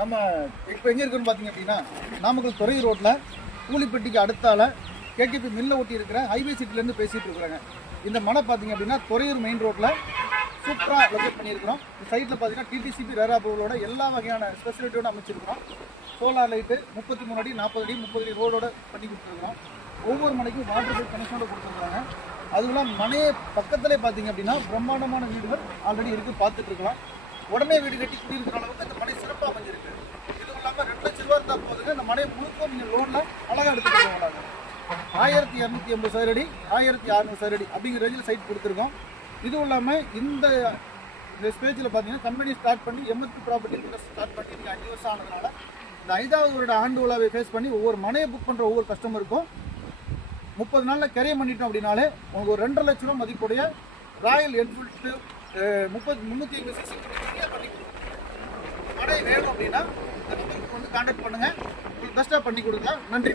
நம்ம இப்போ எங்கே இருக்குன்னு பார்த்தீங்க அப்படின்னா நாமக்கல் துறை ரோட்டில் கூலிப்பட்டிக்கு அடுத்தால கேகேபி மில்ல ஒட்டி இருக்கிற ஹைவே சிட்டிலேருந்து பேசிகிட்டு இருக்கிறாங்க. இந்த மனை பார்த்தீங்க அப்படின்னா துறையூர் மெயின் ரோட்டில் சூப்பராக லொக்கேட் பண்ணியிருக்கிறோம். இந்த சைட்டில் பார்த்தீங்கன்னா டிடிசிபி ரேரா பொருளோட எல்லா வகையான ஸ்பெசிலிட்டியோடு அமைச்சிருக்கிறோம். சோலார் லைட்டு 33 அடி 40 அடி 30 அடி ரோடோட பண்ணி கொடுத்துருக்குறோம். ஒவ்வொரு மனைக்கும் வாட்டர் பில் கனெக்ஷனோட கொடுத்துருக்காங்க. அதுவும் மனையை பக்கத்திலே பார்த்தீங்க அப்படின்னா பிரம்மாண்டமான வீடுகள் ஆல்ரெடி இருக்குது, பார்த்துட்டு இருக்கலாம். உடனே வீடு கட்டி குடியிருக்கிற அளவுக்கு இந்த மனை சிறப்பாக அமைஞ்சிருக்கு. இதுவும் இல்லாமல் 2 லட்ச ரூபா இருந்தால் போதுங்க இந்த மனையை முழுக்க நீங்கள் லோனில் அழகாக எடுத்துகிட்டு போகலாங்க. 1280 சதுர அடி 1600 சதுர அடி அப்படிங்கிற ரேஞ்சில் சைட் கொடுத்துருக்கோம். இதுவும் இல்லாமல் இந்த ஸ்டேஜில் பார்த்தீங்கன்னா கம்பெனி ஸ்டார்ட் பண்ணி எம்எஸ்பி ப்ராப்பர்ட்டி இன்ட்ரெஸ்ட் ஸ்டார்ட் பண்ணி 5 வருஷம் ஆனதுனால இந்த 5வது வருட ஆண்டு விழாவை ஃபேஸ் பண்ணி ஒவ்வொரு மனையை புக் பண்ணுற ஒவ்வொரு கஸ்டமருக்கும் 30 நாளில் கரையை பண்ணிட்டோம் அப்படின்னாலே உங்களுக்கு ஒரு 2.5 லட்ச ரூபா மதிப்புடைய ராயல் என்ஃபீல்டு 350 சிசி பண்ணி கொடுக்கும். மனை வேணும் அப்படின்னா இந்த நம்பருக்கு வந்து கான்டாக்ட் பண்ணுங்கள். உங்களுக்கு பெஸ்ட்டாக பண்ணி கொடுக்கலாம். நன்றி.